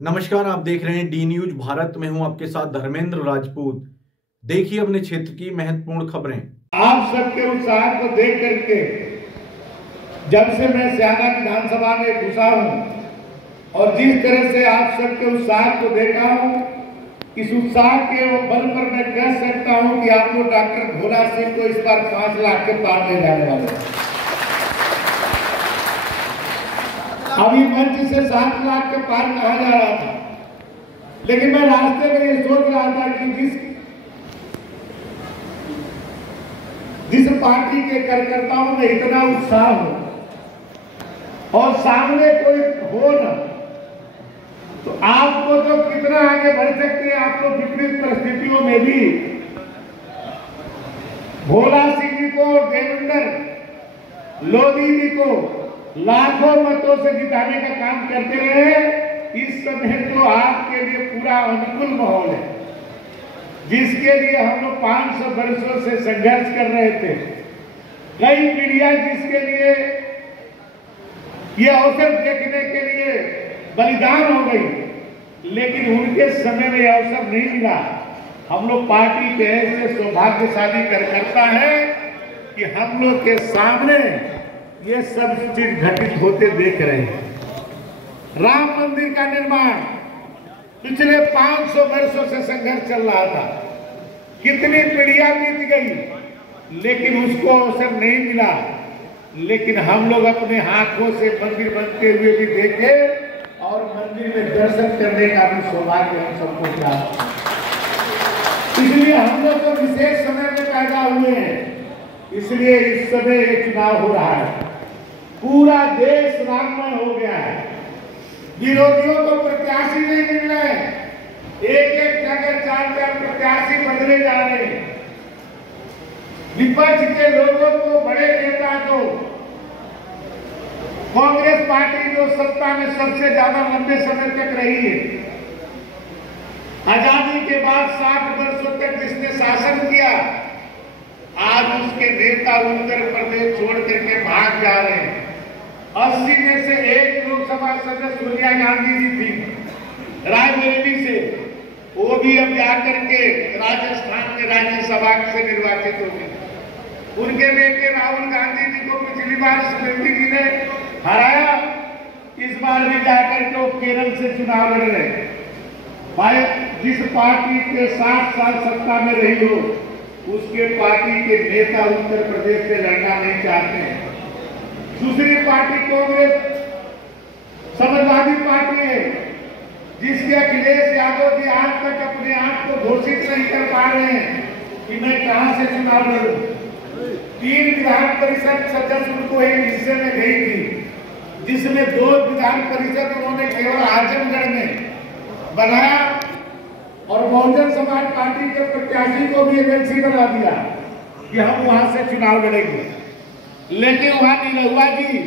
नमस्कार, आप देख रहे हैं डी न्यूज भारत में हूं आपके साथ धर्मेंद्र राजपूत। देखिए अपने क्षेत्र की महत्वपूर्ण खबरें। आप सबके उत्साह को देख करके जब से मैं स्याना विधानसभा में घुसा हूं और जिस तरह से आप सबके उत्साह को देखा हूं, इस उत्साह के बल पर मैं कह सकता हूं कि आप लोग डॉक्टर भोला सिंह को इस बार 5 लाख के पार ले जाने वाले हैं। अभी मंच से 7 लाख के पार कहा जा रहा था, लेकिन मैं रास्ते में ये सोच रहा था कि जिस पार्टी के कार्यकर्ताओं में इतना उत्साह हो और सामने कोई हो ना, तो आपको तो कितना आगे बढ़ सकते हैं। आप लोग विपरीत परिस्थितियों में भी भोला सिंह जी को और देवेंद्र लोधी जी को लाखों मतों से जिताने का काम करते रहे। इस समय तो आपके लिए पूरा अनुकूल माहौल है, जिसके लिए हम लोग 500 वर्षों से संघर्ष कर रहे थे। कई पीढ़ियां जिसके लिए ये अवसर देखने के लिए बलिदान हो गई, लेकिन उनके समय में यह अवसर नहीं मिला। हम लोग पार्टी के ऐसे सौभाग्यशाली कार्यकर्ता है कि हम लोग के सामने ये सब चीज घटित होते देख रहे हैं। राम मंदिर का निर्माण पिछले 500 वर्षों से संघर्ष चल रहा था, कितनी पीढ़ियां बीत गई, लेकिन उसको अवसर नहीं मिला। लेकिन हम लोग अपने हाथों से मंदिर बनते हुए भी देखे और मंदिर में दर्शन करने का भी सौभाग्य हम सबको प्राप्त। इसलिए हम लोग तो विशेष समय में पैदा हुए हैं, इसलिए इस समय ये चुनाव हो रहा है। पूरा देश राममय हो गया है। विरोधियों को प्रत्याशी नहीं मिल रहे, एक जगह 4 प्रत्याशी बदले जा रहे हैं। विपक्ष के लोगों को, बड़े नेता को, कांग्रेस पार्टी जो सत्ता में सबसे ज्यादा लंबे समय तक रही है, आजादी के बाद 60 वर्षों तक जिसने शासन किया, आज उसके नेता उत्तर प्रदेश छोड़ करके भाग जा रहे हैं। 80 में से एक लोकसभा सदस्य सोनिया गांधी जी थी रायबरेली से, वो भी अब जाकर के राजस्थान में राज्यसभा से निर्वाचित हो गए। उनके बेटे राहुल गांधी जी को पिछली बार स्मृति जी ने हराया, इस बार भी जाकर के वो केरल से चुनाव लड़ रहे। भाई, जिस पार्टी के 60 साल सत्ता में रही हो, उसके पार्टी के नेता उत्तर प्रदेश से लड़ना नहीं चाहते हैं। दूसरी पार्टी कांग्रेस समाजवादी पार्टी है, जिसके अखिलेश यादव जी आज तक अपने आप को घोषित नहीं कर पा रहे हैं कि मैं कहां से चुनाव लड़ूं। 3 विधान परिषद सदस्य उनको एक हिस्से में गई थी, जिसमें 2 विधान परिषद उन्होंने केवल आजमगढ़ में बनाया और बहुजन समाज पार्टी के प्रत्याशी को भी एजेंसी बना दिया कि हम वहां से चुनाव लड़ेंगे। लेकिन वहां निरहुआ जी,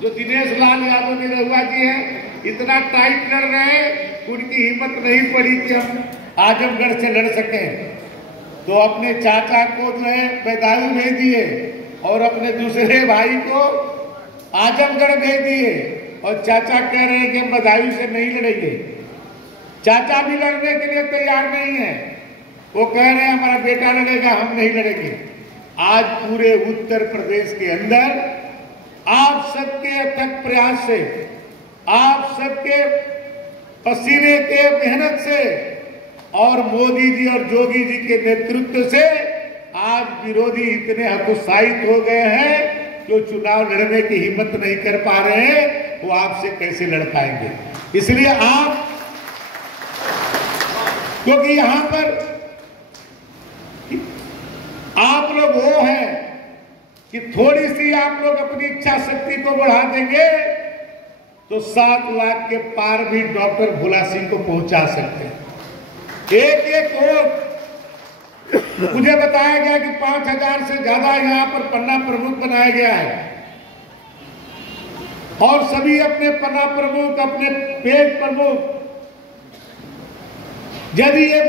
जो दिनेश लाल यादव निरहुआ जी हैं, इतना टाइट लड़ रहे हैं, उनकी हिम्मत नहीं पड़ी कि हम आजमगढ़ से लड़ सकें। तो अपने चाचा को जो है बदायूं भेज दिए और अपने दूसरे भाई को आजमगढ़ भेज दिए, और चाचा कह रहे हैं कि हम बदायूं से नहीं लड़ेंगे। चाचा भी लड़ने के लिए तैयार नहीं है, वो कह रहे हैं हमारा बेटा लड़ेगा, हम नहीं लड़ेंगे। आज पूरे उत्तर प्रदेश के अंदर आप सबके अथक प्रयास से, आप सबके पसीने के मेहनत से और मोदी जी और जोगी जी के नेतृत्व से आज विरोधी इतने हतोत्साहित हो गए हैं जो चुनाव लड़ने की हिम्मत नहीं कर पा रहे हैं, वो आपसे कैसे लड़ पाएंगे। इसलिए आप, क्योंकि यहां पर आप लोग वो हैं कि थोड़ी सी आप लोग अपनी इच्छा शक्ति को बढ़ा देंगे तो 7 लाख के पार भी डॉक्टर भोला सिंह को पहुंचा सकते हैं। एक वोट, मुझे बताया गया कि 5000 से ज्यादा यहां पर पन्ना प्रमुख बनाया गया है, और सभी अपने पन्ना प्रमुख, अपने पेज प्रमुख यदि ये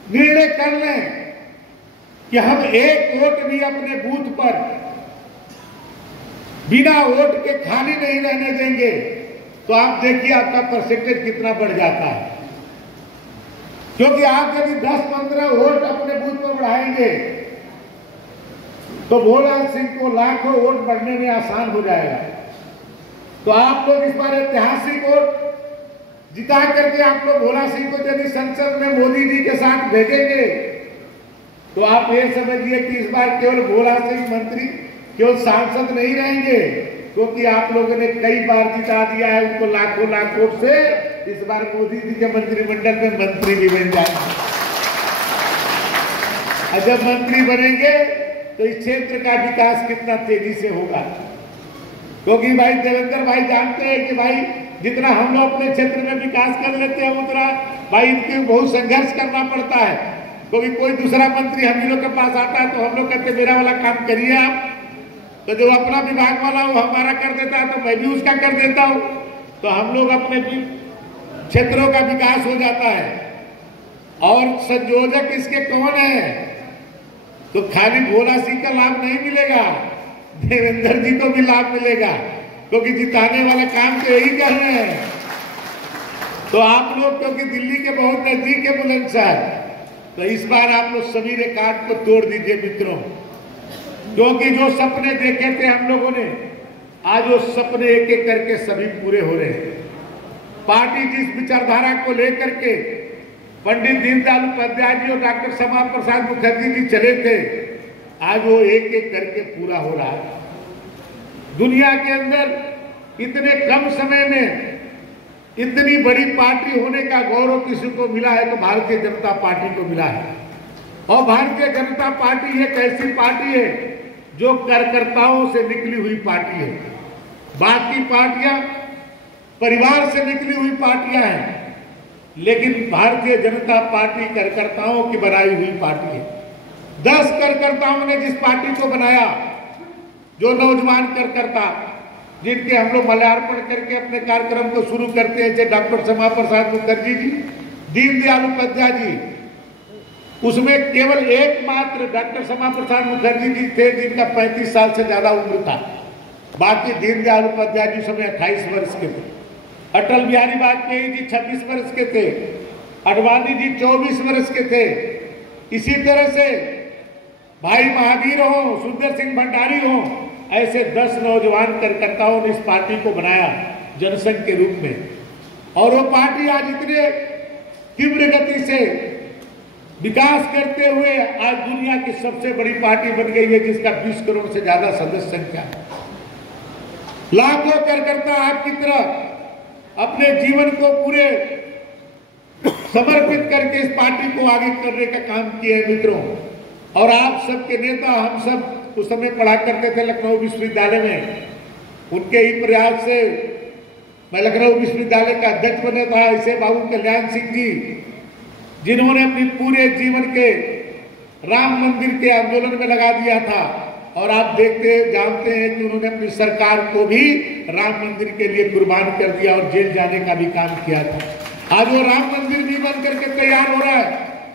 निर्णय कर लें कि हम एक वोट भी अपने बूथ पर बिना वोट के खाली नहीं रहने देंगे, तो आप देखिए आपका परसेंटेज कितना बढ़ जाता है। क्योंकि आप यदि 10-15 वोट अपने बूथ पर बढ़ाएंगे तो भोला सिंह को लाखों वोट बढ़ने में आसान हो जाएगा। तो आप लोग इस बार ऐतिहासिक वोट जिता करके आप लोग भोला सिंह को यदि संसद में मोदी जी के साथ भेजेंगे तो आप ये समझिए कि इस बार केवल भोला सिंह मंत्री केवल सांसद नहीं रहेंगे, क्योंकि आप लोगों ने कई बार जिता दिया है उनको लाखों लाख वोट से। इस बार मोदी जी के मंत्रिमंडल में मंत्री भी बन जाएंगे। और जब मंत्री बनेंगे तो इस क्षेत्र का विकास कितना तेजी से होगा, क्योंकि भाई देवेंद्र भाई जानते हैं कि भाई जितना हम लोग अपने क्षेत्र में विकास कर लेते हैं उतना भाई इनके बहुत संघर्ष करना पड़ता है। क्योंकि कोई दूसरा मंत्री हम लोग के पास आता है तो हम लोग कहते मेरा वाला काम करिए आप, तो जो अपना विभाग वाला वो हमारा कर देता है तो मैं भी उसका कर देता हूँ, तो हम लोग अपने क्षेत्रों का विकास हो जाता है। और संयोजक इसके कौन है? तो खाली भोला सिंह का लाभ नहीं मिलेगा, देवेंद्र जी को भी लाभ मिलेगा, क्योंकि जिताने वाला काम तो यही कर रहे हैं। तो आप लोग क्योंकि दिल्ली के बहुत नजदीक है बुलंदशहर, तो इस बार आप लोग सभी रिकॉर्ड को तोड़ दीजिए मित्रों, क्योंकि जो सपने देखे थे हम लोगों ने आज वो सपने एक एक करके सभी पूरे हो रहे हैं। पार्टी जिस विचारधारा को लेकर के पंडित दीनदयाल उपाध्याय जी और डॉक्टर श्यामा प्रसाद मुखर्जी जी चले थे, आज वो एक एक करके पूरा हो रहा है। दुनिया के अंदर इतने कम समय में इतनी बड़ी पार्टी होने का गौरव किसी को मिला है तो भारतीय जनता पार्टी को मिला है। और भारतीय जनता पार्टी एक ऐसी पार्टी है जो कार्यकर्ताओं से निकली हुई पार्टी है। बाकी पार्टियां परिवार से निकली हुई पार्टियां हैं, लेकिन भारतीय जनता पार्टी कार्यकर्ताओं की बनाई हुई पार्टी है। 10 कार्यकर्ताओं ने जिस पार्टी को बनाया, जो नौजवान कार्यकर्ता जिनके हम लोग माल्यार्पण करके अपने कार्यक्रम को शुरू करते हैं, जैसे डॉक्टर श्यामा प्रसाद मुखर्जी जी, दीनदयाल उपाध्याय जी, उसमें केवल एकमात्र डॉक्टर श्यामा प्रसाद मुखर्जी जी थे जिनका 35 साल से ज्यादा उम्र था। बाकी दीनदयाल उपाध्याय जी समय 28 वर्ष के थे, अटल बिहारी वाजपेयी जी 26 वर्ष के थे, अडवाणी जी 24 वर्ष के थे। इसी तरह से भाई महावीर हो, सुंदर सिंह भंडारी हो, ऐसे 10 नौजवान कार्यकर्ताओं ने इस पार्टी को बनाया जनसंघ के रूप में। और वो पार्टी आज इतने तीव्र गति से विकास करते हुए आज दुनिया की सबसे बड़ी पार्टी बन गई है, जिसका 20 करोड़ से ज्यादा सदस्य संख्या है। लाखों कार्यकर्ता आपकी तरह अपने जीवन को पूरे समर्पित करके इस पार्टी को आगे करने का काम किए हैं मित्रों। और आप सबके नेता, हम सब उस समय पढ़ा करते थे लखनऊ विश्वविद्यालय में, उनके ही प्रयास से मैं लखनऊ विश्वविद्यालय का अध्यक्ष बना था। ऐसे बाबू कल्याण सिंह जी, जिन्होंने अपने पूरे जीवन के राम मंदिर के आंदोलन में लगा दिया था, और आप जानते हैं कि उन्होंने अपनी सरकार को भी राम मंदिर के लिए कुर्बान कर दिया और जेल जाने का भी काम किया था। आज वो राम मंदिर भी बन करके तैयार हो रहा है।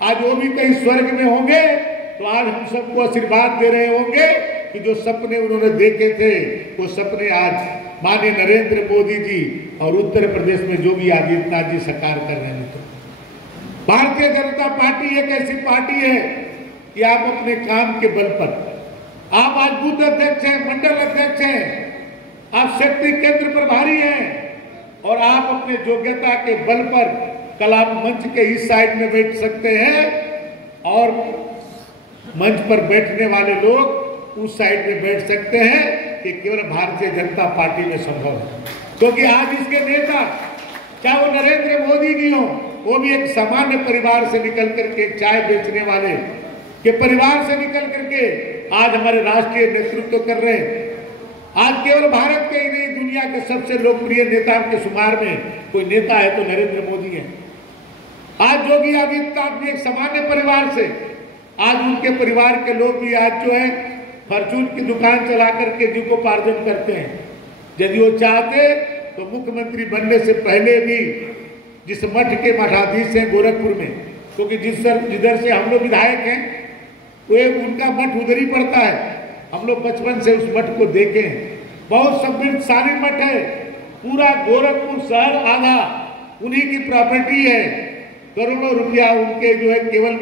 आज वो भी कहीं स्वर्ग में होंगे तो आज हम सबको आशीर्वाद दे रहे होंगे कि जो सपने उन्होंने देखे थे वो सपने आज माननीय नरेंद्र मोदी जी और उत्तर प्रदेश में योगी आदित्यनाथ जी साकार कर रहे हैं। भारतीय जनता पार्टी एक ऐसी पार्टी है कि आप अपने काम के बल पर, आप आज बूथ अध्यक्ष हैं, मंडल अध्यक्ष हैं, आप शक्ति केंद्र प्रभारी हैं, और आप अपने योग्यता के बल पर कल आप मंच के इस साइड में बैठ सकते हैं और मंच पर बैठने वाले लोग उस साइड में बैठ सकते हैं। कि केवल भारतीय जनता पार्टी में संभव है, क्योंकि आज इसके नेता चाहे वो नरेंद्र मोदी जी हो, वो भी एक सामान्य परिवार से निकल करके, चाय बेचने वाले के परिवार से निकल करके आज हमारे राष्ट्रीय नेतृत्व कर रहे हैं। आज केवल भारत के ही नहीं, दुनिया के सबसे लोकप्रिय नेताओं के शुमार में कोई नेता है तो नरेंद्र मोदी है। आज योगी आदित्यनाथ भी एक सामान्य परिवार से, आज उनके परिवार के लोग भी आज जो है फॉर्चून की दुकान चला करके जीविकोपार्जन करते हैं। यदि वो चाहते तो मुख्यमंत्री बनने से पहले भी जिस मठ के मठाधीश हैं गोरखपुर में, क्योंकि जिधर से हम लोग विधायक हैं वो उनका मठ उधर ही पड़ता है। हम लोग बचपन से उस मठ को देखे हैं, बहुत समृद्धशाली मठ है। पूरा गोरखपुर शहर आधा उन्हीं की प्रॉपर्टी है। करोड़ों रुपया उनके जो है केवल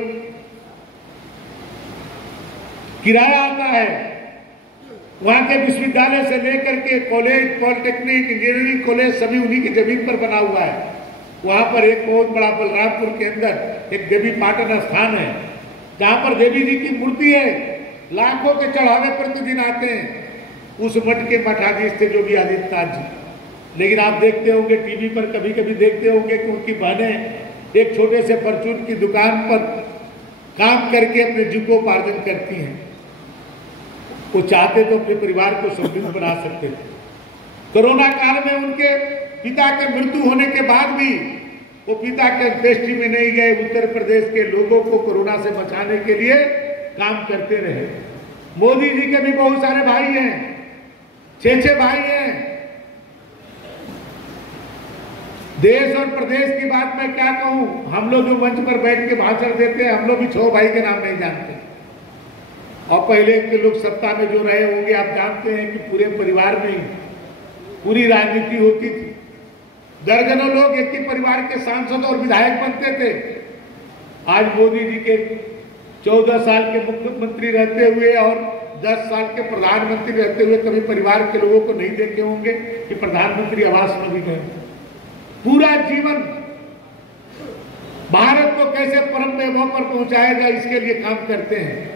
किराया आता है। वहां के विश्वविद्यालय से लेकर के कॉलेज, पॉलिटेक्निक, इंजीनियरिंग कॉलेज सभी उन्हीं की जमीन पर बना हुआ है। वहां पर एक बहुत बड़ा बलरामपुर के अंदर एक देवी पाटन स्थान है, जहां पर देवी जी की मूर्ति है। लाखों के चढ़ावे प्रतिदिन आते हैं उस मठ के मठाधीश थे योगी आदित्यनाथ जी। लेकिन आप देखते होंगे टीवी पर, कभी कभी देखते होंगे कि उनकी बहनें एक छोटे से परचून की दुकान पर काम करके अपने जीविकोपार्जन करती हैं। वो चाहते तो अपने परिवार को समृद्ध बना सकते थे। कोरोना काल में उनके पिता के मृत्यु होने के बाद भी वो पिता के अंत्येष्टि में नहीं गए। उत्तर प्रदेश के लोगों को कोरोना से बचाने के लिए काम करते रहे। मोदी जी के भी बहुत सारे भाई हैं, 6 भाई हैं। देश और प्रदेश की बात मैं क्या कहूं, हम लोग जो मंच पर बैठ के भाषण देते हैं, हम लोग भी 6 भाई के नाम नहीं जानते। और पहले के लोग सत्ता में जो रहे होंगे, आप जानते हैं कि पूरे परिवार में ही पूरी राजनीति होती थी। दर्जनों लोग एक ही परिवार के सांसद और विधायक बनते थे। आज मोदी जी के 14 साल के मुख्यमंत्री रहते हुए और 10 साल के प्रधानमंत्री रहते हुए कभी परिवार के लोगों को नहीं देखे होंगे कि प्रधानमंत्री आवास में भी गए। पूरा जीवन भारत को कैसे परम वैभव पर पहुंचाया जाए, इसके लिए काम करते हैं।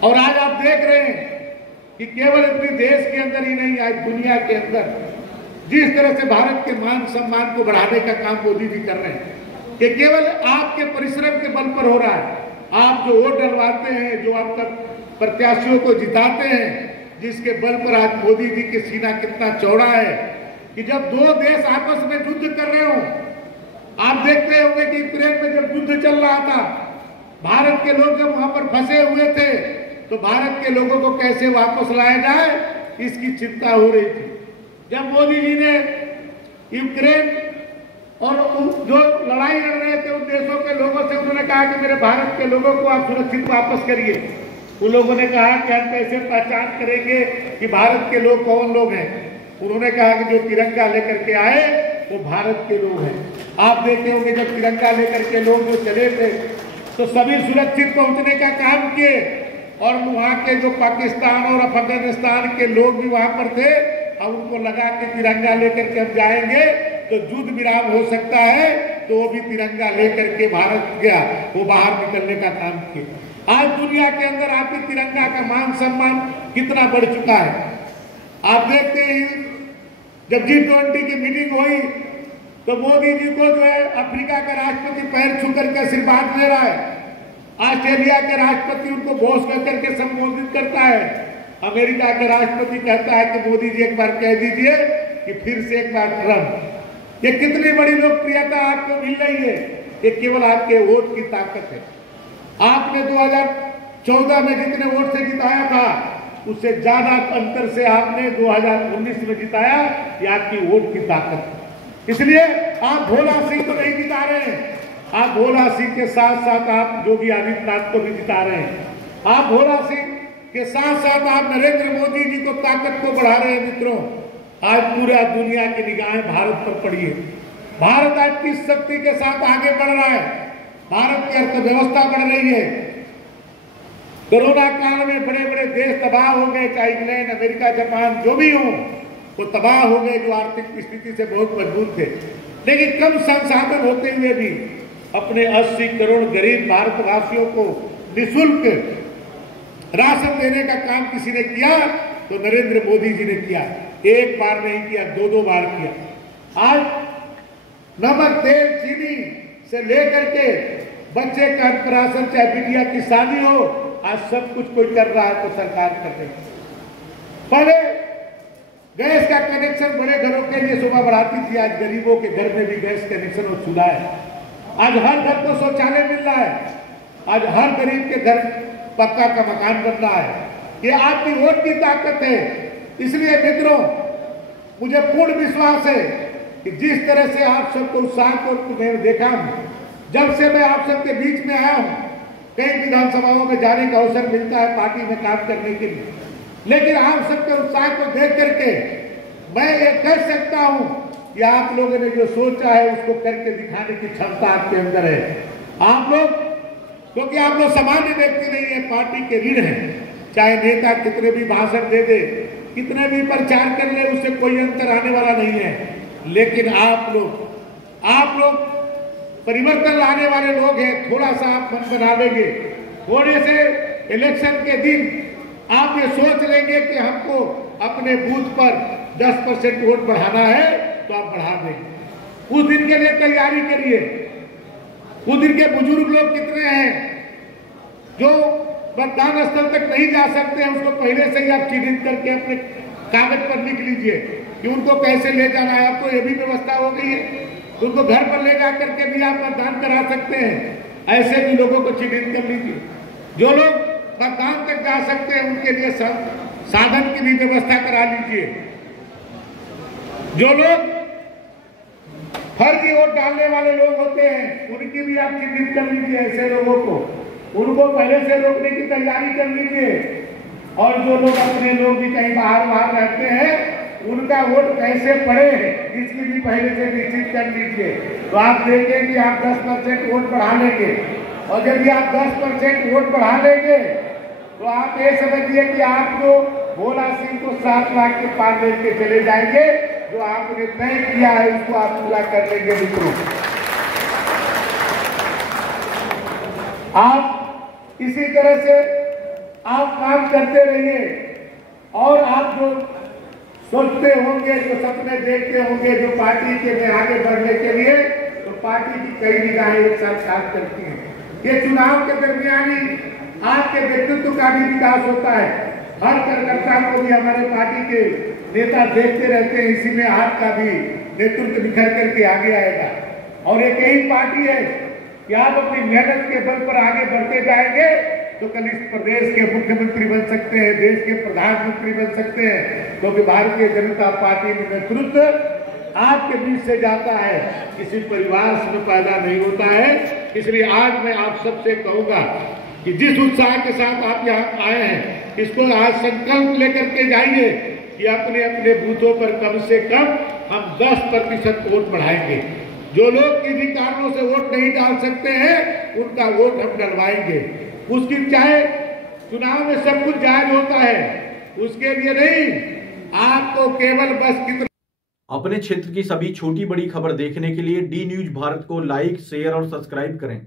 और आज आप देख रहे हैं कि केवल अपने देश के अंदर ही नहीं, आज दुनिया के अंदर जिस तरह से भारत के मान सम्मान को बढ़ाने का काम मोदी जी कर रहे हैं, कि केवल आपके परिश्रम के बल पर हो रहा है। आप जो वोट डलवाते हैं, जो आपका प्रत्याशियों को जिताते हैं, जिसके बल पर आज मोदी जी के सीना कितना चौड़ा है कि जब 2 देश आपस में युद्ध कर रहे हो, आप देखते होंगे कि यूक्रेन में जब युद्ध चल रहा था, भारत के लोग जब वहां पर फंसे हुए थे, तो भारत के लोगों को कैसे वापस लाया जाए, इसकी चिंता हो रही थी। जब मोदी जी ने यूक्रेन और जो लड़ाई लड़ रहे थे उन देशों के लोगों से उन्होंने कहा कि मेरे भारत के लोगों को आप सुरक्षित वापस करिए, उन लोगों ने कहा कि हम कैसे पहचान करेंगे कि भारत के लोग कौन लोग हैं। उन्होंने कहा कि जो तिरंगा लेकर के आए वो भारत के लोग हैं। आप देखते होंगे जब तिरंगा लेकर के लोग जो चले थे तो सभी सुरक्षित पहुंचने का काम किए, और वहां के जो पाकिस्तान और अफगानिस्तान के लोग भी वहां पर थे, अब उनको लगा कि तिरंगा लेकर के हम जाएंगे तो युद्ध विराम हो सकता है, तो वो भी तिरंगा लेकर के भारत गया, वो बाहर निकलने का काम किया। आज दुनिया के अंदर आपके तिरंगा का मान सम्मान कितना बढ़ चुका है। आप देखते हैं जब G20 की मीटिंग हुई तो मोदी जी को जो है अफ्रीका का राष्ट्रपति पैर छू करके आशीर्वाद दे रहा है, ऑस्ट्रेलिया के राष्ट्रपति उनको बॉस कह करके संबोधित करता है, अमेरिका के राष्ट्रपति कहता है कि मोदी जी एक बार कह दीजिए कि फिर से एक बार ट्रम्प। ये कितनी बड़ी लोकप्रियता आपको मिल रही है, ये केवल आपके वोट की ताकत है। आपने 2014 में जितने वोट से जिताया था उससे ज्यादा अंतर से आपने 2019 में जिताया, ये आपकी वोट की ताकत है। इसलिए आप भोला सिंह को नहीं जिता रहे हैं, आप भोला सिंह के साथ साथ आप योगी आदित्यनाथ को भी जिता रहे हैं। आप भोला सिंह के साथ साथ आप नरेंद्र मोदी जी को ताकत को बढ़ा रहे हैं। मित्रों, आज पूरा दुनिया की निगाहें भारत पर पड़ी है। भारत आज किस शक्ति के साथ आगे बढ़ रहा है, भारत की अर्थव्यवस्था बढ़ रही है। कोरोना काल में बड़े बड़े देश तबाह हो गए, चाहे इंग्लैंड, अमेरिका, जापान जो भी हो, वो तबाह हो गए जो आर्थिक स्थिति से बहुत मजबूत थे। लेकिन कम संसाधन होते हुए भी अपने 80 करोड़ गरीब भारतवासियों को निःशुल्क राशन देने का काम किसी ने किया तो नरेंद्र मोदी जी ने किया। एक बार नहीं किया, 2-2 बार किया। आज नमक, तेल, चीनी से लेकर के बच्चे का अन्नप्राशन, चाहे बिटिया की शादी हो, आज सब कुछ कोई कर रहा है तो सरकार कर रही है। पहले गैस का कनेक्शन बड़े घरों के लिए शोभा बढ़ाती थी, आज गरीबों के घर में भी गैस कनेक्शन और चूल्हा है। आज हर घर को शौचालय मिल रहा है, आज हर गरीब के घर पक्का का मकान बन रहा है। ये आपकी वोट की ताकत है। इसलिए मित्रों, मुझे पूर्ण विश्वास है कि जिस तरह से आप सबको उत्साह को मैंने देखा हूं, जब से मैं आप सबके बीच में आया हूं, कई विधानसभाओं में जाने का अवसर मिलता है पार्टी में काम करने के लिए, लेकिन आप सबके उत्साह को देख करके मैं ये कह सकता हूं कि आप लोगों ने जो सोचा है उसको करके दिखाने की क्षमता आपके अंदर है। आप लोग, क्योंकि आप लोग सामान्य व्यक्ति नहीं है, पार्टी के रीढ़ हैं। चाहे नेता कितने भी भाषण दे दे, कितने भी प्रचार कर ले, उससे कोई अंतर आने वाला नहीं है। लेकिन आप लोग परिवर्तन लाने वाले लोग हैं। थोड़ा सा आप मन बना लेंगे, थोड़े से इलेक्शन के दिन आप ये सोच लेंगे कि हमको अपने बूथ पर 10% वोट बढ़ाना है, तो आप बढ़ा देंगे। उस दिन के लिए तैयारी करिए। उस दिन के बुजुर्ग लोग कितने हैं जो मतदान स्थल तक नहीं जा सकते हैं, उसको पहले से ही आप चिन्हित करके अपने कागज पर लिख लीजिए कि उनको कैसे ले जाना है। आपको ये भी व्यवस्था हो गई है, उनको घर पर ले जा करके भी आप मतदान करा सकते हैं। ऐसे भी लोगों को चिन्हित कर लीजिए। जो लोग मतदान तक जा सकते हैं उनके लिए साधन की भी व्यवस्था करा लीजिए। जो लोग फर्जी वोट डालने वाले लोग होते हैं उनकी भी आप चिन्हित कर लीजिए। ऐसे लोगों को, उनको पहले से रोकने की तैयारी कर लीजिए। और जो लोग अपने लोग भी कहीं बाहर रहते हैं, उनका वोट कैसे पड़े इसकी भी पहले से निश्चित कर लीजिए। तो आप देखें कि आप 10% वोट बढ़ा लेंगे। और यदि आप 10% वोट बढ़ा लेंगे तो आप ये समझिए कि आप जो भोला सिंह को 7 लाख के पार लेके चले जाएंगे। जो आपने तय किया है उसको आप पूरा कर लेंगे। मित्रों, आप इसी तरह से आप काम करते रहिए। और आप जो सोचते होंगे, जो सपने देखते होंगे, जो पार्टी के में आगे बढ़ने के लिए, तो पार्टी की कई निगाहें एक साथ काम करती हैं। ये चुनाव के दरमियान ही आपके व्यक्तित्व का भी विकास होता है। हर कार्यकर्ता को भी हमारे पार्टी के नेता देखते रहते हैं, इसी में आपका भी नेतृत्व निखर करके आगे आएगा। और एक यही पार्टी है कि आप अपनी मेहनत के बल पर आगे बढ़ते जाएंगे तो कल इस प्रदेश के मुख्यमंत्री बन सकते हैं, देश के प्रधानमंत्री बन सकते हैं। क्योंकि भारतीय जनता पार्टी में नेतृत्व आपके बीच से जाता है, किसी परिवार से पैदा नहीं होता है। इसलिए आज मैं आप सबसे कहूंगा कि जिस उत्साह के साथ आप यहाँ आए हैं, इसको आज संकल्प लेकर के जाइए कि अपने अपने बूथों पर कम से कम हम 10% वोट बढ़ाएंगे। जो लोग किसी कारणों से वोट नहीं डाल सकते हैं, उनका वोट हम डलवाएंगे। उसकी चाहे चुनाव में सब कुछ जायज होता है, उसके लिए नहीं, आपको केवल बस कितना। अपने क्षेत्र की सभी छोटी बड़ी खबर देखने के लिए डी न्यूज भारत को लाइक, शेयर और सब्सक्राइब करें।